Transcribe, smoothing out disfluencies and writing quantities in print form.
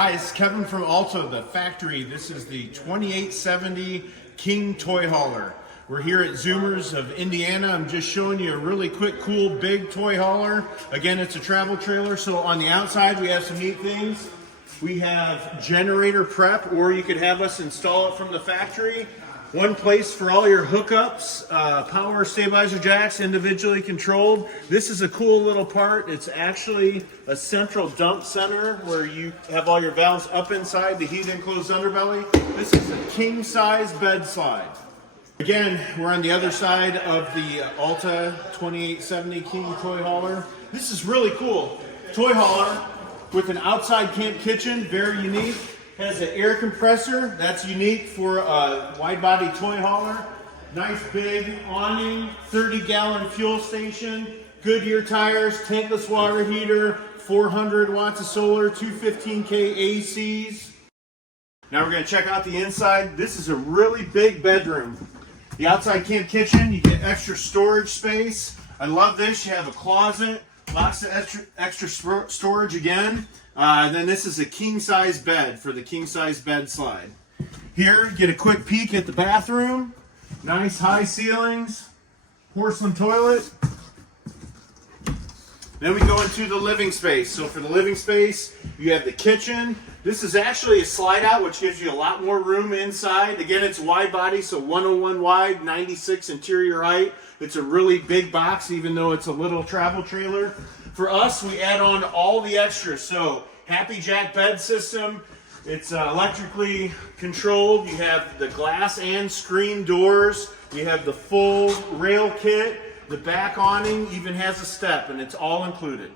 Hi, it's Kevin from Alta, the factory. This is the 2870 King toy hauler. We're here at Zoomers of Indiana. I'm just showing you a really quick, cool, big toy hauler. Again, it's a travel trailer, so on the outside we have some neat things. We have generator prep, or you could have us install it from the factory. One place for all your hookups, power stabilizer jacks, individually controlled. This is a cool little part. It's actually a central dump center where you have all your valves up inside the heat enclosed underbelly. This is a king size bed slide. Again, we're on the other side of the Alta 2870 King toy hauler. This is really cool. Toy hauler with an outside camp kitchen, very unique. Has an air compressor, that's unique for a wide body toy hauler. Nice big awning, 30-gallon fuel station, Goodyear tires, tankless water heater, 400 watts of solar, 215K ACs. Now we're gonna check out the inside. This is a really big bedroom. The outside camp kitchen, you get extra storage space. I love this, you have a closet, lots of extra storage again. Then this is a king size bed for the king size bed slide. Here, get a quick peek at the bathroom. Nice high ceilings, porcelain toilet. Then we go into the living space. So for the living space, you have the kitchen. This is actually a slide out, which gives you a lot more room inside. Again, it's wide body, so 101 wide, 96 interior height. It's a really big box, even though it's a little travel trailer. For us, we add on all the extras. So Happi-Jack bed system. It's electrically controlled. You have the glass and screen doors. You have the full rail kit. The back awning even has a step, and it's all included.